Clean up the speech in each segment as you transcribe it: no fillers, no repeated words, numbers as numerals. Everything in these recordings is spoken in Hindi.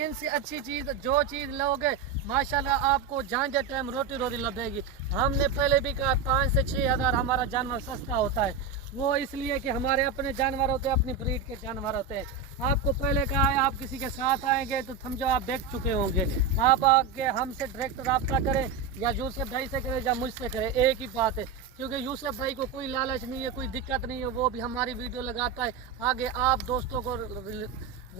इनसे अच्छी चीज़ जो चीज़ लोगे माशाल्लाह आपको जान टाइम रोटी रोटी लगेगी। हमने पहले भी कहा 5 से 6 हज़ार हमारा जानवर सस्ता होता है, वो इसलिए कि हमारे अपने जानवर होते हैं, अपनी ब्रीड के जानवर होते हैं। आपको पहले कहा है आप किसी के साथ आएंगे तो समझो आप देख चुके होंगे। आप आके हमसे डायरेक्ट रब्ता करें या यूसुफ भाई से करें या मुझसे करें, एक ही बात है। क्योंकि यूसुफ भाई को कोई लालच नहीं है, कोई दिक्कत नहीं है, वो भी हमारी वीडियो लगाता है, आगे आप दोस्तों को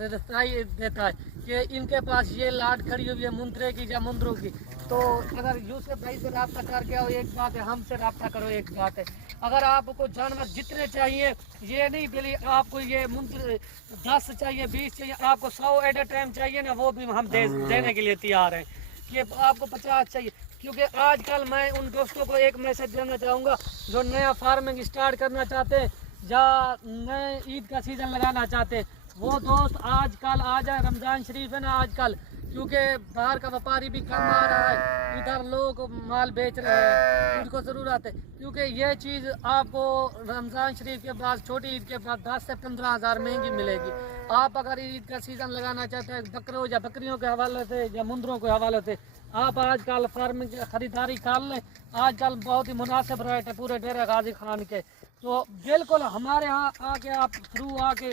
रसाई देता है कि इनके पास ये लाट खड़ी हुई है मुंद्रे की या मुंद्रों की। तो अगर यूसुफ भाई से रब्ता करके आओ एक बात है, हमसे रब्ता करो एक बात है। अगर आपको जानवर जितने चाहिए, ये नहीं बोली आपको ये मुंद्र 10 चाहिए 20 चाहिए, आपको 100 एट ए टाइम चाहिए ना, वो भी हम देने के लिए तैयार हैं। कि आपको 50 चाहिए, क्योंकि आजकल मैं उन दोस्तों को एक मैसेज देना चाहूँगा जो नया फार्मिंग स्टार्ट करना चाहते हैं या नए ईद का सीज़न लगाना चाहते हैं, वो दोस्त आजकल आ जाए। रमज़ान शरीफ है ना आजकल, क्योंकि बाहर का व्यापारी भी कम आ रहा है, इधर लोग माल बेच रहे हैं, उनको ज़रूरत है। क्योंकि ये चीज़ आपको रमज़ान शरीफ के बाद छोटी ईद के बाद 10 से 15 हज़ार महंगी मिलेगी। आप अगर ईद का सीज़न लगाना चाहते हैं बकरों या बकरियों के हवाले से या मुंदरों के हवाले से, आप आजकल फार्मिंग की खरीदारी कर लें। आजकल बहुत ही मुनासिब रेट है पूरे डेरा गाजी खान के। तो बिल्कुल हमारे यहाँ आके आप थ्रू आके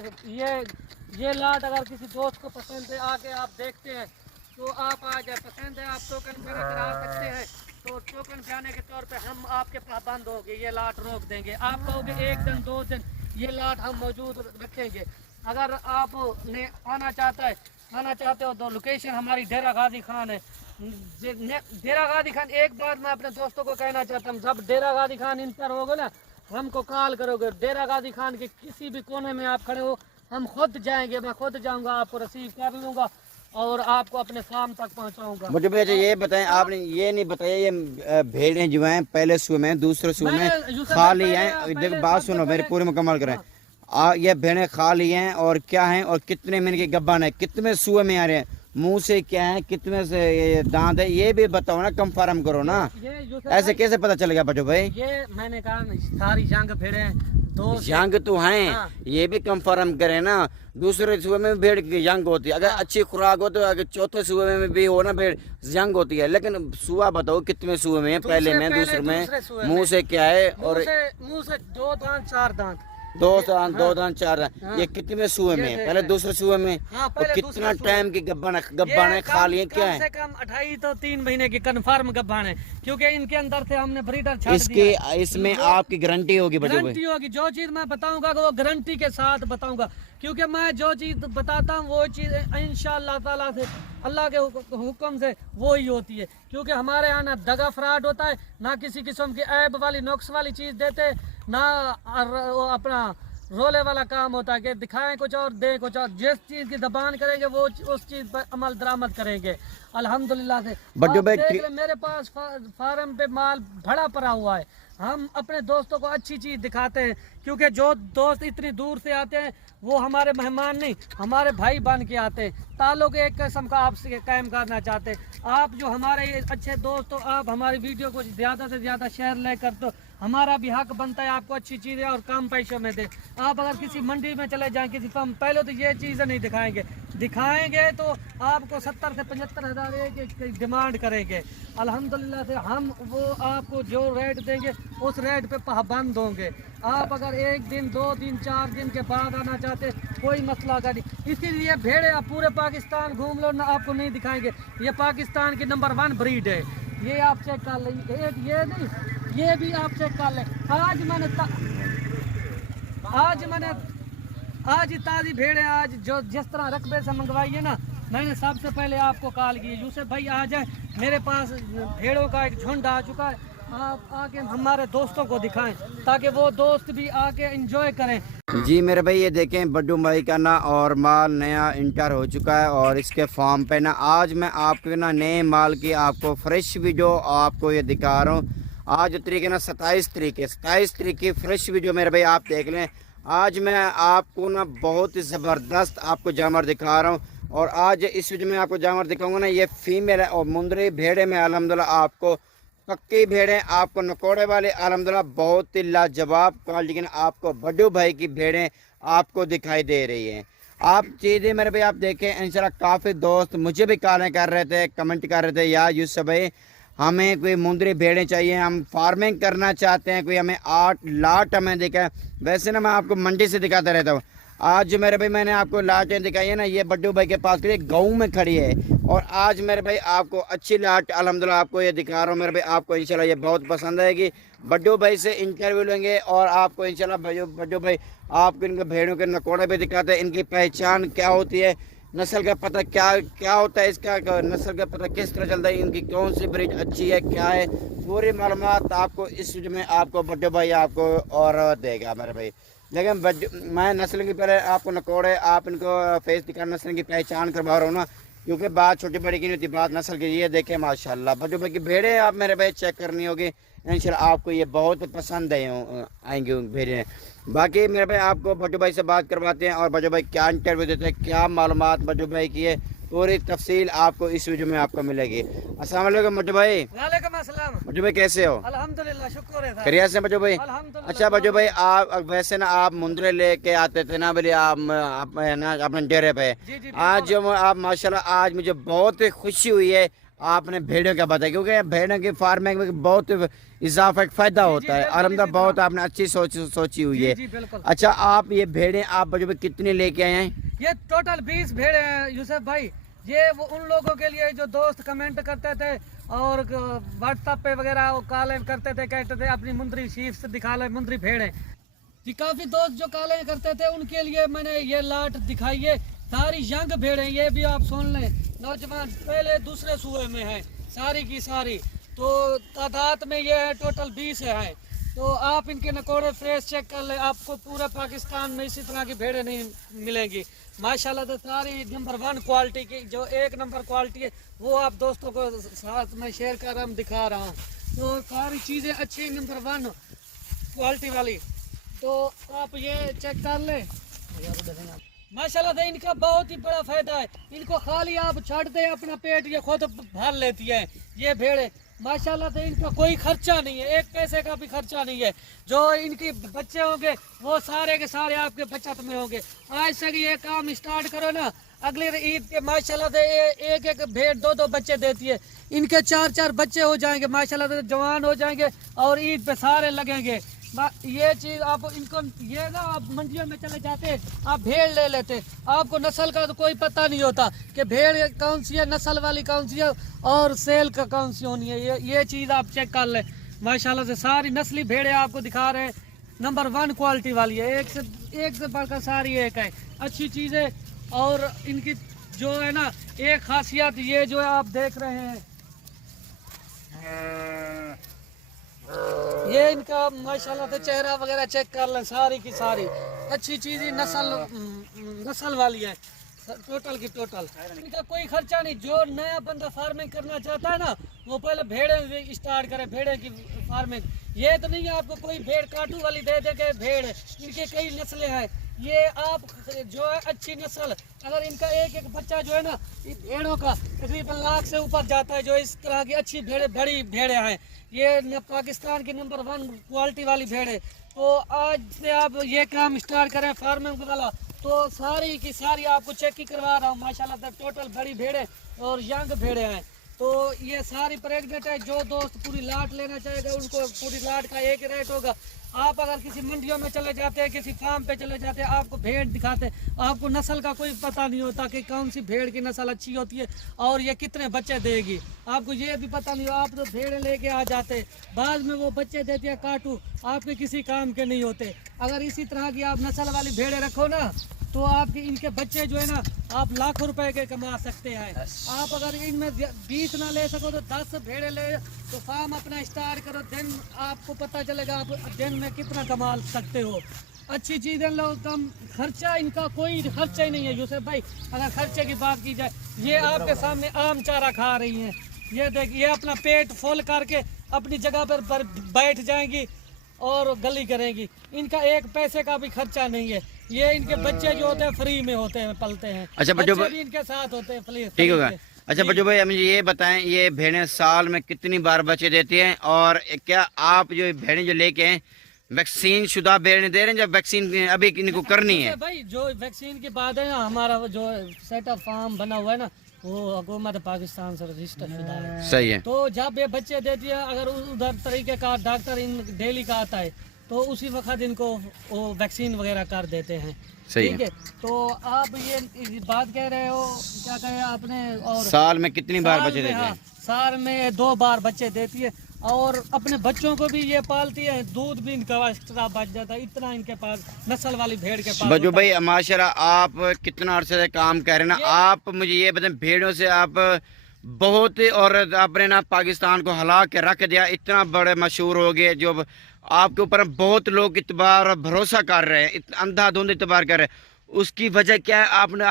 ये लाट अगर किसी दोस्त को पसंद है आके आप देखते हैं तो आप आ जाए, पसंद है आप टोकन वगैरह करा सकते हैं। तो टोकन जाने के तौर पे हम आपके पाबंद होंगे, ये लाट रोक देंगे। आप कहोगे 1 दिन 2 दिन ये लाट हम मौजूद रखेंगे। अगर आप ने आना चाहते हो तो लोकेशन हमारी डेरा गाजी खान है। डेरा गाजी खान, एक बार मैं अपने दोस्तों को कहना चाहता हूँ, जब डेरा गाजी खान इंटर होगे ना हमको कॉल करोगे, डेरा गाजी खान के किसी भी कोने में आप खड़े हो, हम खुद जाएंगे, मैं खुद जाऊंगा, आपको रिसीव कर लूँगा और आपको अपने फार्म तक पहुंचाऊंगा। मुझे भैया ये बताएं, आपने ये नहीं बताया ये भेड़ें जो हैं पहले सुबह में दूसरे सुबह में खाली हैं, देखो बात सुनो मेरी पूरी मुकम्मल करें। ये भेड़ें खाली हैं और क्या हैं और कितने महीने के गब्बान है, कितने सुबह में आ रहे हैं, मुंह से क्या है, कितने से ये दांत है, ये भी बताओ ना, कंफर्म करो ना। ऐसे कैसे पता चलेगा बच्चो भाई? ये मैंने कहा सारी जंग भेड़े दो जंग तो हैं। हाँ। ये भी कंफर्म करें ना, दूसरे सुबह में भेड़ की जंग होती है, अगर अच्छी खुराक हो तो अगर चौथे सुबह में भी हो ना भेड़ जंग होती है। लेकिन सुबह बताओ कितने सुबह में, पहले में दूसरे में, मुंह से क्या है और मुंह से 2 दांत 4 दांत, 2 दांत 4 दांत। हाँ। ये कितने सुबह में, पहले दूसरे सुबह में। हाँ, और कितना टाइम की गब्बान है खाली है, क्या है? कम से कम 28 तो 3 महीने की कंफर्म गब्बान है, क्योंकि इनके अंदर से हमने ब्रीडर छाट दिया। इसमें आपकी गारंटी होगी? गारंटी होगी, जो चीज मैं बताऊंगा वो गारंटी के साथ बताऊंगा, क्योंकि मैं जो चीज बताता हूँ वो चीज इंशाअल्लाह ताला से अल्लाह के हुक्म से वो ही होती है। क्योंकि हमारे यहाँ ना दगा फ्रॉड होता है, ना किसी किस्म की ऐब वाली नुक्स वाली चीज देते, ना अपना रोले वाला काम होता है कि दिखाएं कुछ और दे कुछ और। जिस चीज की जबान करेंगे वो उस चीज पर अमल दरामद करेंगे अल्हम्दुलिल्लाह से। मेरे पास फार्म पे माल भरा पड़ा हुआ है। हम अपने दोस्तों को अच्छी चीज दिखाते हैं, क्योंकि जो दोस्त इतनी दूर से आते हैं वो हमारे मेहमान नहीं, हमारे भाई बन के आते हैं। ताल्लुक एक किस्म का आपसे कायम करना चाहते हैं। आप जो हमारे अच्छे दोस्त हो, आप हमारी वीडियो को ज़्यादा से ज़्यादा शेयर लेकर, तो हमारा भी हक बनता है आपको अच्छी चीज़ें और कम पैसों में दे। आप अगर किसी मंडी में चले जाएं, किसी फर्म, पहले तो ये चीज़ें नहीं दिखाएंगे तो आपको 70 से 75 हज़ार की डिमांड करेंगे। अल्हम्दुलिल्लाह से हम वो आपको जो रेट देंगे उस रेट पे पाबंद होंगे। आप अगर 1 दिन 2 दिन 4 दिन के बाद आना चाहते कोई मसला का नहीं। इसीलिए भेड़े आप पूरे पाकिस्तान घूम लो ना, आपको नहीं दिखाएंगे। ये पाकिस्तान की नंबर 1 ब्रीड है, ये आप चेक कर लें। ये नहीं, ये भी आप चेक कर लें। आज ताज़ी भेड़े आज जो जिस तरह रकबे से मंगवाई है ना, मैंने सबसे पहले आपको कॉल की यूसुफ भाई आ जाए, मेरे पास भेड़ों का एक झुंड आ चुका है, आप आके हमारे दोस्तों को दिखाएं ताकि वो दोस्त भी आके एंजॉय करें। जी मेरे भाई ये देखें बड्डू भाई का ना और माल नया इंटर हो चुका है और इसके फार्म पे ना आज मैं आपके ना नए माल की आपको फ्रेश वीडियो आपको ये दिखा रहा हूँ। आज तरीक है ना 27 तारीख की फ्रेश वीडियो मेरे भाई आप देख लें। आज मैं आपको ना बहुत ही ज़बरदस्त आपको जानवर दिखा रहा हूँ और आज इस वीडियो में आपको जानवर दिखाऊंगा ना, ये फीमेल है और मुंदरी भेड़े में अल्हम्दुलिल्लाह आपको पक्की भेड़ें, आपको नकोड़े वाले अल्हम्दुलिल्लाह बहुत ही लाजवाब क्वालिटी की आपको बड्डू भाई की भेड़ें आपको दिखाई दे रही हैं। आप चीज़ें मेरे भाई आप देखें इंशाल्लाह काफ़ी दोस्त मुझे भी कॉलें कर रहे थे, कमेंट कर रहे थे, यार यूसुफ भाई हमें कोई मुंदरी भेड़ें चाहिए, हम फार्मिंग करना चाहते हैं, कोई हमें 8 लाट हमें दिखा। वैसे ना मैं आपको मंडी से दिखाता रहता हूँ। आज जो मेरे भाई मैंने आपको लाटें दिखाई है ना, ये बड्डू भाई के पास के गाँव में खड़ी है। और आज मेरे भाई आपको अच्छी लाट अल्हम्दुलिल्लाह आपको ये दिखा रहा हूँ मेरे भाई, आपको इंशाल्लाह ये बहुत पसंद आएगी। बड्डू भाई से इंटरव्यू लेंगे और आपको इंशाल्लाह बड्डू भाई आपको इनके भेड़ों के नकोड़े भी दिखाते हैं, इनकी पहचान क्या होती है, नस्ल का पता क्या क्या होता है, इसका नस्ल का पता किस तरह चलता है, इनकी कौन सी ब्रीड अच्छी है क्या है, पूरी मालूमात आपको इस वीडियो में आपको बड्डू भाई आपको और देगा मेरे भाई। लेकिन मैं नस्ल की पहले आपको नकोड़े आप इनको फेस दिखा नस्ल की पहचान करवा रहा हूँ ना, क्योंकि बात छोटी बड़ी की नहीं होती, बात नस्ल की। ये देखें माशाल्लाह बड्डू भाई की भेड़ें आप मेरे भाई चेक करनी होगी इंशाल्लाह, आपको ये बहुत पसंद आएंगे भेड़ें। बाकी मेरे भाई आपको बड्डू भाई से बात करवाते हैं और बड्डू भाई क्या इंटरव्यू देते हैं, क्या मालूमात बड्डू भाई की है, पूरी तफसील आपको इस वीडियो में आपको मिलेगी। अस्सलाम वालेकुम बड्डू भाई। वालेकुम अस्सलाम। बड्डू भाई कैसे हो? अल्हम्दुलिल्लाह, शुक्र है। खैरियत से बड्डू भाई? अल्हम्दुलिल्लाह। अच्छा बड्डू भाई आप वैसे ना आप मुंदरे लेके आते थे ना बोले आप ना अपने डेरे पे, जी, आज जो आप माशाल्लाह आज मुझे बहुत खुशी हुई है आपने भेड़ों का बताया, क्योंकि भेड़ों की फार्मिंग में बहुत इजाफा फायदा होता है। अलहमदुलिल्लाह बहुत आपने अच्छी सोची हुई है। जी बिल्कुल। अच्छा आप ये भेड़ें आप बड्डू भाई कितनी लेके आए हैं? ये टोटल 20 भेड़े हैं यूसुफ भाई। ये वो उन लोगों के लिए जो दोस्त कमेंट करते थे और व्हाट्सएप पे वगैरह वो कॉल करते थे, कहते थे अपनी मुंदरी शीफ से दिखा ले मुंदरी भेड़े। जी काफ़ी दोस्त जो कॉलें करते थे उनके लिए मैंने ये लाट दिखाई है। सारी यंग भेड़ें, ये भी आप सुन लें, नौजवान पहले दूसरे सूबे में है सारी की सारी। तो तादाद में ये है टोटल 20 है। तो आप इनके नकोड़े फ्रेश चेक कर ले, आपको पूरे पाकिस्तान में इसी तरह की भेड़ें नहीं मिलेंगी माशाल्लाह। तो सारी नंबर 1 क्वालिटी की, जो 1 नंबर क्वालिटी है वो आप दोस्तों को साथ में शेयर कर हम दिखा रहा हूँ। तो सारी चीज़ें अच्छी नंबर 1 क्वालिटी वाली। तो आप ये चेक कर ले माशाल्लाह से इनका बहुत ही बड़ा फायदा है। इनको खाली आप छाड़ दे अपना पेट ये खुद भर लेती है ये भेड़े माशाल्लाह से। इनका कोई खर्चा नहीं है, 1 पैसे का भी खर्चा नहीं है। जो इनके बच्चे होंगे वो सारे के सारे आपके बचत में होंगे। आज से ये काम स्टार्ट करो ना, अगले ईद के माशाल्लाह से एक एक भेड़ 2-2 बच्चे देती है। इनके 4-4 बच्चे हो जाएंगे माशाल्लाह से, जवान हो जाएंगे और ईद पे सारे लगेंगे। ये चीज़ आप इनको ये ना आप मंडियों में चले जाते आप भेड़ ले लेते, आपको नस्ल का तो कोई पता नहीं होता कि भेड़ कौन सी है, नस्ल वाली कौन सी है और सेल का कौन सी होनी है। ये चीज़ आप चेक कर ले माशाल्लाह से। सारी नस्ली भेड़ें आपको दिखा रहे हैं, नंबर 1 क्वालिटी वाली है, एक से बढ़कर सारी एक है अच्छी चीज़ें। और इनकी जो है ना एक खासियत ये जो है आप देख रहे हैं, ये इनका माशाल्लाह से चेहरा वगैरह चेक कर लें, सारी की सारी अच्छी चीज़ ही नस्ल वाली है टोटल की टोटल। इनका कोई खर्चा नहीं। जो नया बंदा फार्मिंग करना चाहता है ना वो पहले भेड़े स्टार्ट करे, भेड़े की फार्मिंग। ये तो नहीं है आपको कोई भेड़ काटू वाली दे दे के भेड़, इनके कई नस्लें हैं। ये आप जो है अच्छी नस्ल, अगर इनका एक एक बच्चा जो है ना भेड़ों का तकरीबन लाख से ऊपर जाता है, जो इस तरह की अच्छी भेड़े बड़ी भेड़ें हैं। ये पाकिस्तान की नंबर 1 क्वालिटी वाली भेड़ें। तो आज से आप ये काम स्टार्ट करें फार्मिंग वाला, तो सारी की सारी आपको चेक ही करवा रहा हूँ माशाल्लाह से। टोटल बड़ी भेड़ें और यंग भेड़ें हैं। तो ये सारी प्रेग्नेंट है। जो दोस्त पूरी लाट लेना चाहेगा उनको पूरी लाट का एक ही रेट होगा। आप अगर किसी मंडियों में चले जाते हैं, किसी फार्म पे चले जाते हैं, आपको भेड़ दिखाते हैं, आपको नस्ल का कोई पता नहीं होता कि कौन सी भेड़ की नस्ल अच्छी होती है और ये कितने बच्चे देगी, आपको ये भी पता नहीं हो। आप तो भेड़ लेके आ जाते, बाद में वो बच्चे देती है काटू, आपके किसी काम के नहीं होते। अगर इसी तरह की आप नस्ल वाली भेड़ें रखो ना तो आपके इनके बच्चे जो है ना आप लाखों रुपए के कमा सकते हैं। आप अगर इनमें 20 ना ले सको तो 10 भेड़े ले तो फार्म अपना स्टार्ट करो, दिन आपको पता चलेगा आप दिन में कितना कमा सकते हो। अच्छी चीज़ें लो, कम खर्चा, इनका कोई खर्चा ही नहीं है यूसुफ भाई। अगर खर्चे की बात की जाए, ये आपके सामने आम चारा खा रही हैं, ये देखिए अपना पेट फुल करके अपनी जगह पर बैठ जाएंगी और गली करेंगी। इनका 1 पैसे का भी खर्चा नहीं है। ये इनके बच्चे जो होते हैं फ्री में होते हैं, पलते हैं। अच्छा बच्चे भी इनके साथ होते हैं फ्री। ठीक होगा। अच्छा बच्चों भाई मुझे ये बताएं, ये भेड़ें साल में कितनी बार बच्चे देती हैं और क्या आप जो भेड़ें जो लेके हैं वैक्सीन शुदा भेड़ दे रहे हैं, जब वैक्सीन अभी इनको करनी है? भाई जो वैक्सीन के बाद है ना, हमारा वो जो सेटअप फार्म बना हुआ है ना, वो हुकूमत पाकिस्तान से रजिस्टर शुदा है। सही है। तो जब ये बच्चे देती है, अगर उधर तरीके का डॉक्टर इन डेली का आता है तो उसी वक्त इनको वो वैक्सीन वगैरह कर देते हैं। सही ठीक है। तो आप ये बात कह रहे हो, क्या कहे आपने? और साल में कितनी बार साल बच्चे में, देते हैं? हाँ, साल में 2 बार बच्चे देती है, और अपने बच्चों को भी ये पालती है, दूध भी इनका एक्स्ट्रा बच जाता है, इतना इनके पास नस्ल वाली भेड़ के पास बजू होता है। भाई माशाल्लाह, आप कितना अर्से से काम कर रहे हैं ना, आप मुझे ये बताएं, भेड़ों से आप बहुत, और आपने ना पाकिस्तान को हिला के रख दिया, इतना बड़े मशहूर हो गए, जो आपके ऊपर बहुत लोग इतबार और भरोसा कर रहे हैं, अंधाधुंध इतबार कर रहे हैं। उसकी वजह क्या है? आपने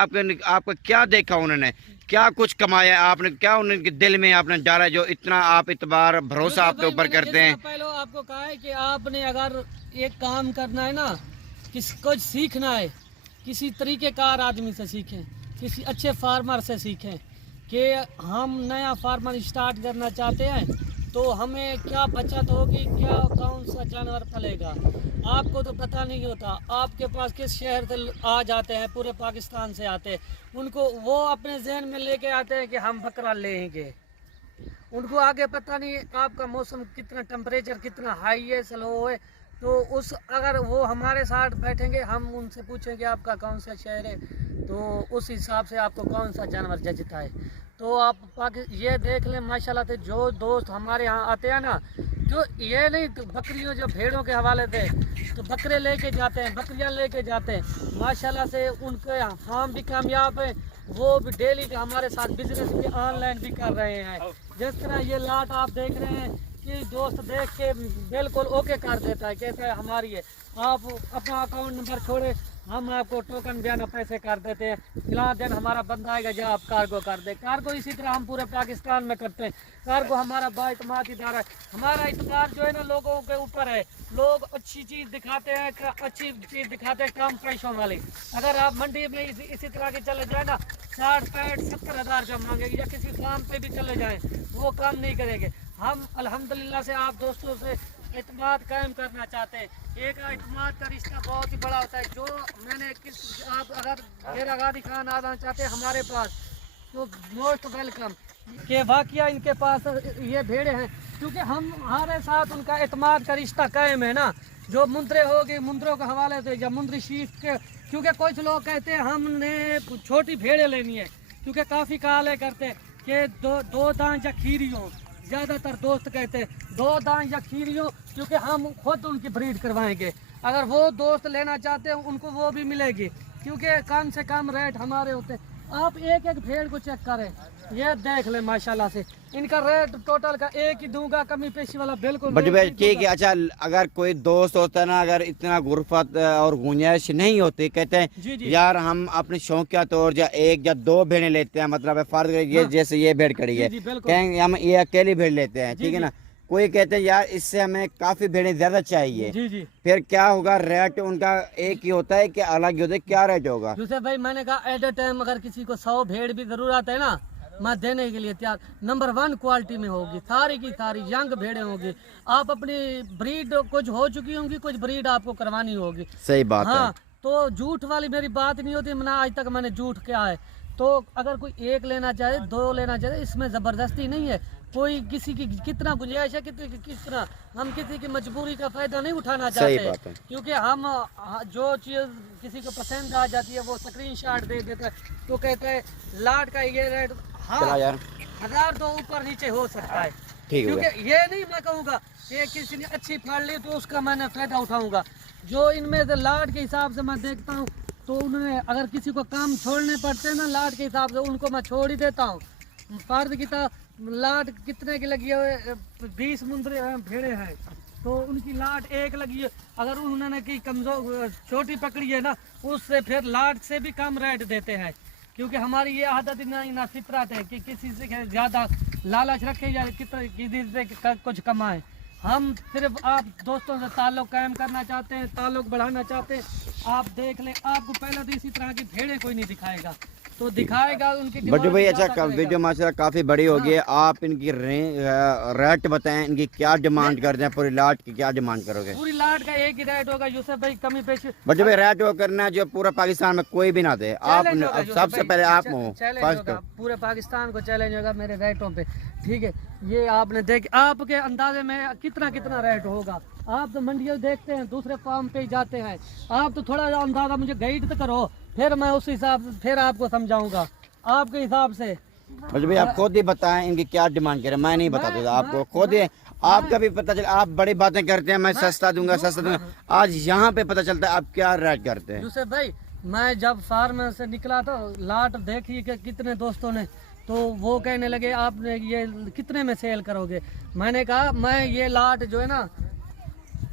आपका क्या देखा, उन्होंने क्या कुछ कमाया, आपने क्या उनके दिल में आपने डाला जो इतना आप इतबार भरोसा आपके ऊपर करते हैं? पहले आपको कहा है कि आपने अगर एक काम करना है ना, कुछ सीखना है, किसी तरीकेकार आदमी से सीखें, किसी अच्छे फार्मर से सीखें कि हम नया फार्मर स्टार्ट करना चाहते हैं तो हमें क्या बचत होगी, क्या कौन सा जानवर पलेगा। आपको तो पता नहीं होता, आपके पास किस शहर से आ जाते हैं, पूरे पाकिस्तान से आते हैं, उनको वो अपने जहन में लेके आते हैं कि हम बकरा लेंगे। उनको आगे पता नहीं आपका मौसम कितना, टेम्परेचर कितना हाई है, स्लो है। तो उस अगर वो हमारे साथ बैठेंगे, हम उनसे पूछेंगे आपका कौन सा शहर है, तो उस हिसाब से आपको कौन सा जानवर जचता है। तो आप ये देख लें माशाल्लाह से, जो दोस्त हमारे यहाँ आते हैं ना, जो ये नहीं तो बकरियों, जो भेड़ों के हवाले से तो बकरे लेके जाते हैं, बकरियाँ लेके जाते हैं, माशाल्लाह से उनके फार्म भी कामयाब है, वो भी डेली का हमारे साथ बिजनेस भी ऑनलाइन भी कर रहे हैं। जिस तरह ये लाट आप देख रहे हैं कि दोस्त देख के बिल्कुल ओके कर देता है, कहता है हमारी है, आप अपना अकाउंट नंबर छोड़े, हम आपको टोकन बयाना पैसे कर देते हैं, फिलहाल दिन हमारा बंदा आएगा जो आप कार्गो कर दे। कार्गो इसी तरह हम पूरे पाकिस्तान में करते हैं। कार्गो हमारा बाइतमाद इदारा है। हमारा इतबार जो है ना लोगों के ऊपर है, लोग अच्छी चीज़ दिखाते हैं, अच्छी चीज़ दिखाते हैं कम पैसों वाली। अगर आप मंडी में इसी तरह के चले जाए ना, 60, 65, 70 हज़ार का मांगेगी, या किसी फार्म पे भी चले जाएँ वो काम नहीं करेंगे। हम अल्हम्दुलिल्लाह से आप दोस्तों से इत्मीनान कायम करना चाहते हैं। एक इत्मीनान का रिश्ता बहुत ही बड़ा होता है। जो मैंने आप अगर मेरा गादी खान आना चाहते हैं हमारे पास, तो मोस्ट वेलकम। के वाकया इनके पास ये भेड़े हैं, क्योंकि हम हमारे साथ उनका इत्मीनान का रिश्ता कायम है ना। जो मुंद्रे होगी, मुंद्रों के हवाले से, या मुंद्री शीफ के, क्योंकि कुछ लोग कहते हैं हमने छोटी भेड़ें लेनी है, क्योंकि काफ़ी काले करते हैं कि दो दांत या खीरी हो। ज़्यादातर दोस्त कहते हैं 2 दांत या खीरी हो, क्योंकि हम खुद उनकी ब्रीड करवाएंगे। अगर वो दोस्त लेना चाहते हैं उनको वो भी मिलेगी, क्योंकि कम से कम रेट हमारे होते हैं। आप एक एक भेड़ को चेक करें, ये देख लें माशाल्लाह से, इनका रेट टोटल का एक ही दूंगा, कमी पेशी वाला बिल्कुल बट भाई ठीक है। अच्छा, अगर कोई दोस्त होता है ना, अगर इतना गुरफत और गुंजाइश नहीं होती, कहते हैं जी जी यार हम अपने शौकिया तौर या 1 या 2 भेड़ें लेते हैं, मतलब फर्ज ये हाँ। जैसे ये भेड़ खड़ी है, जी, बिल्कुल। कहेंगे हम ये अकेली भेड़ लेते हैं, ठीक है ना। कोई कहते हैं यार इससे हमें काफी भेड़ें ज्यादा चाहिए, जी जी। फिर क्या होगा? रेट उनका एक ही होता है कि अलग ही होता है? क्या रेट होगा? जैसे भाई मैंने कहा एट ए टाइम अगर किसी को 100 भेड़ भी जरूरत है ना, मैं देने के लिए तैयार। नंबर 1 क्वालिटी में होगी, सारी की सारी यंग भेड़ें होगी। आप अपनी ब्रीड कुछ हो चुकी होंगी, कुछ ब्रीड आपको करवानी होगी। सही बात हाँ, है। तो झूठ वाली मेरी बात नहीं होती, ना आज तक मैंने झूठ किया है। तो अगर कोई 1 लेना चाहे, 2 लेना चाहे, इसमें ज़बरदस्ती नहीं है। कोई किसी की कितना गुंजाइश है, कितना हम किसी की मजबूरी का फायदा नहीं उठाना सही चाहते, बात है। क्योंकि हम जो चीज़ किसी को पसंद आ जाती है वो स्क्रीनशॉट दे देता है, तो कहता है लाट का ये रेट, हाँ चला यार 1000 तो ऊपर नीचे हो सकता है। ठीक है। क्योंकि ये नहीं मैं कहूँगा कि किसी ने अच्छी फाड़ ली तो उसका मैंने फायदा उठाऊंगा। जो इनमें से लाट के हिसाब से मैं देखता हूँ, तो उन्होंने अगर किसी को काम छोड़ने पड़ते हैं ना लाट के हिसाब से, उनको मैं छोड़ ही देता हूँ। फर्ज की तरह लाट कितने की लगी है, 20 मुंद्रे भेड़े हैं, तो उनकी लाट 1 लगी है। अगर उन्होंने की कमजोर छोटी पकड़ी है ना, उससे फिर लाट से भी कम रेट देते हैं, क्योंकि हमारी ये आदत ना फितरत है कि किसी से ज़्यादा लालच रखे या किसी से कुछ कमाएं। हम सिर्फ आप दोस्तों से ताल्लुक़ कायम करना चाहते हैं, ताल्लुक़ बढ़ाना चाहते हैं। आप देख लें, आपको पहले तो इसी तरह की भेड़ें कोई नहीं दिखाएगा। तो दिखाएगा उनकी बड्डू डिमांड भाई ज्यादा अच्छा करेगा। वीडियो माशाल्लाह काफ़ी बड़ी हो गई है। आप इनकी रेट बताएं, इनकी क्या डिमांड करते हैं, पूरी लाट की क्या डिमांड करोगे? पूरी लाट का एक ही रेट होगा यूसुफ भाई, कमी पेशी बड्डू भाई रेट वो करना है जो पूरा पाकिस्तान में कोई भी ना दे। आप चैलेंज होगा अब यूसुफ सबसे भाई, पहले आप हो चैलेंज फर्स्ट। होगा, पूरे पाकिस्तान को चैलेंज होगा मेरे रेटों पे। ठीक है, ये आपने देख, आपके अंदाजे में कितना कितना रेट होगा। आप तो मंडियों देखते हैं, दूसरे फार्म पे ही जाते हैं, आप तो थोड़ा अंदाजा मुझे गाइड तो करो, फिर मैं उस हिसाब से फिर आपको समझाऊंगा आपके हिसाब से। बड्डू भाई आप खुद ही बताएं इनकी क्या डिमांड करें, मैं नहीं बता दूंगा आपको, खुद ही आपका भी पता चले। आप बड़ी बातें करते हैं, मैं सस्ता दूंगा सस्ता दूंगा, आज यहाँ पे पता चलता है आप क्या रेट करते हैं। यूसुफ भाई मैं जब फार्म से निकला तो लाट देखी कि कितने दोस्तों ने, तो वो कहने लगे आपने ये कितने में सेल करोगे। मैंने कहा मैं ये लाट जो है ना,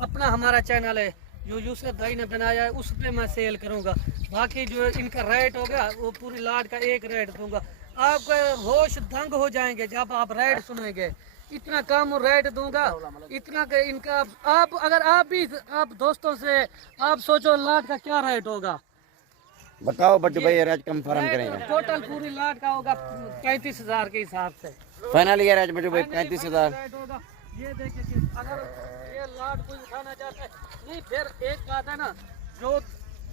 अपना हमारा चैनल है जो यूसुफ भाई ने बनाया है उस पे मैं सेल करूंगा, बाकी जो इनका रेट होगा वो पूरी लाट का एक रेट दूंगा। आपके होश दंग हो जाएंगे जब आप रेट सुनेंगे, इतना कम रेट दूंगा, इतना के इनका। आप अगर आप भी आप दोस्तों से आप सोचो लाट का क्या रेट होगा। बताओ बड्डू भाई ये रेट कंफर्म करेंगे। टोटल पूरी लाट का होगा 35,000 के हिसाब से। फाइनल ये रेट बड्डू भाई 35,000। रेट होगा ये देखिए कि अगर ये लाट कोई उठाना चाहता है, नहीं फिर एक बात है ना, जो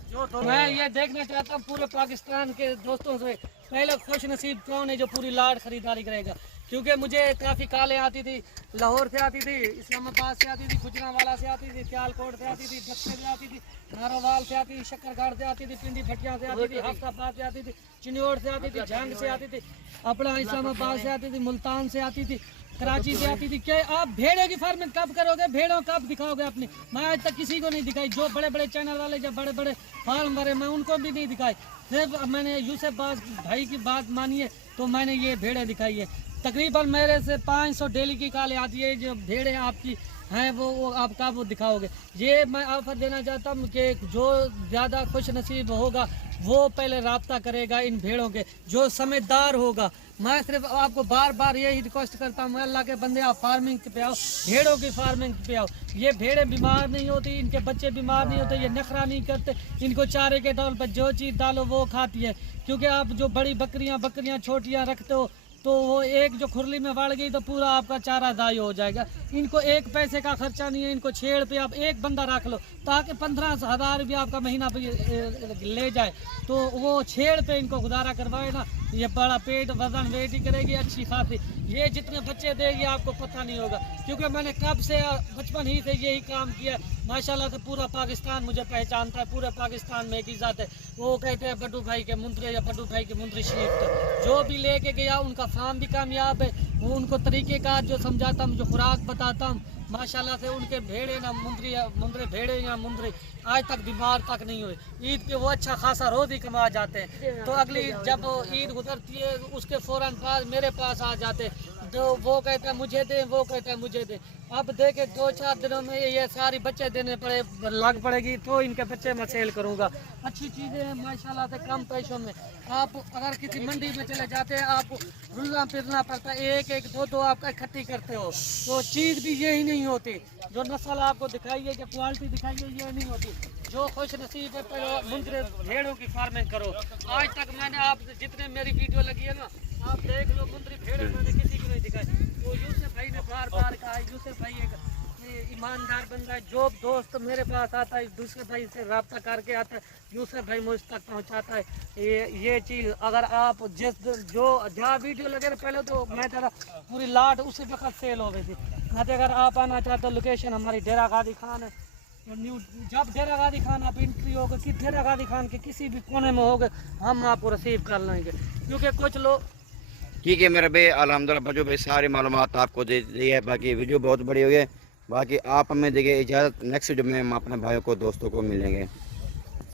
जो मैं ये देखना चाहता हूँ पूरे पाकिस्तान के दोस्तों से, पहले खुश नसीब कौन है जो पूरी लाट खरीदारी करेगा। क्योंकि मुझे काफ़ी कालें आती थी, लाहौर से आती थी, इस्लामाबाद से आती थी, गुजरांवाला से आती थी, सियालकोट से आती थी, बक्से से आती थी, नारोवाल से आती थी, शक्करगढ़ से आती थी, पिंडी भटिया से आती थी, हफ्ताबाद से आती थी, चिन्योड़ से आती थी, झंग से आती थी, अपना इस्लामाबाद से आती थी, मुल्तान से आती थी, कराची से आती थी। क्या आप भेड़ों की फार्मिंग कब करोगे, भेड़ों कब दिखाओगे अपनी? मैं आज तक किसी को नहीं दिखाई, जो बड़े बड़े चैनल वाले जब बड़े बड़े फार्म भरे मैं उनको भी नहीं दिखाई, सिर्फ मैंने यूसुफ भाई की बात मानी है तो मैंने ये भेड़ें दिखाई है। तकरीबन मेरे से 500 डेली की कालें आती है, जो भेड़ें आपकी हैं वो आपका वो दिखाओगे। ये मैं ऑफर देना चाहता हूँ कि जो ज़्यादा खुश नसीब होगा वो पहले रब्ता करेगा इन भेड़ों के, जो समझदार होगा। मैं सिर्फ आपको बार बार यही रिक्वेस्ट करता हूँ, अल्लाह के बंदे आप फार्मिंग पे आओ, भेड़ों की फार्मिंग पे आओ। ये भेड़ें बीमार नहीं होती, इनके बच्चे बीमार नहीं होते, ये नखरा नहीं करते, इनको चारे के तौर पर जो चीज़ डालो वो खाती है। क्योंकि आप जो बड़ी बकरियाँ छोटियाँ रखते हो तो वो एक जो खुरली में बढ़ गई तो पूरा आपका चारा दाई हो जाएगा। इनको एक पैसे का खर्चा नहीं है, इनको छेड़ पे आप एक बंदा रख लो ताकि 15,000 भी आपका महीना पे ले जाए, तो वो छेड़ पे इनको गुजारा करवाए ना, ये बड़ा पेट वजन वेट ही करेगी अच्छी खासी। ये जितने बच्चे देगी आपको पता नहीं होगा, क्योंकि मैंने कब से बचपन ही से यही काम किया है। माशाल्लाह से पूरा पाकिस्तान मुझे पहचानता है, पूरे पाकिस्तान में एक इज्जत है। वो कहते हैं बड्डू भाई के मुंद्रे या बड्डू भाई के मुंद्री शरीफ, जो भी लेके गया उनका फार्म भी कामयाब है। वो उनको तरीक़ेकार जो समझाता हूँ, जो खुराक बताता हूँ, माशाल्लाह से उनके भेड़े ना मुंद्रे भेड़े या मुंद्रे आज तक बीमार तक नहीं हुए। ईद पे वो अच्छा खासा रोज़ ही कमा जाते हैं, तो अगली जब ईद गुजरती है उसके फ़ौरन बाद मेरे पास आ जाते हैं, तो वो कहता है मुझे दे, वो कहता है मुझे दे। अब देखे 2-4 दिनों में ये सारी बच्चे देने लग पड़ेगी तो इनके बच्चे मैं सेल करूँगा। अच्छी चीज़ें हैं माशाल्लाह से, कम पैसों में। आप अगर किसी मंडी में चले जाते हैं आपको रुलना फिरना पड़ता है, एक एक दो दो आप इकट्ठी करते हो, तो चीज़ भी यही नहीं होती। जो नस्ल आपको दिखाई है, जो क्वालिटी दिखाई है, ये नहीं होती। जो खुश नसीब है पहले मुंद्रे भेड़ों की फार्मिंग करो। आज तक मैंने आप जितने मेरी वीडियो लगी है ना, आप देख लो, मुंद्री भेड़ें मैंने किसी को नहीं दिखाई। तो यूसुफ भाई ने बार बार कहा, यूसुफ भाई एक ईमानदार बंदा है, जो दोस्त मेरे पास आता है दूसरे भाई से रब्ता करके आता है, यूसुफ भाई मुझ तक पहुंचाता है। ये चीज़ अगर आप जो जहाँ वीडियो लगे पहले तो मैं तेरा पूरी लाट उसी वक्त सेल हो गई थी। मैं अगर आप आना चाहते हो, लोकेशन हमारी डेरा गादी खान है, न्यू जब डेरा गादी खान आप एंट्री होगे कि डेरा गादी खान के किसी भी कोने में होगे हम आपको रिसीव कर लेंगे। क्योंकि कुछ लोग ठीक है मेरे भाई, अल्हम्दुलिल्लाह बड्डू भाई सारी मालूमात आपको दे दी है। बाकी वीडियो बहुत बड़ी हो गई, बाकी आप हमें देखिए इजाज़त, नेक्स्ट वीडियो में हम अपने भाइयों को दोस्तों को मिलेंगे।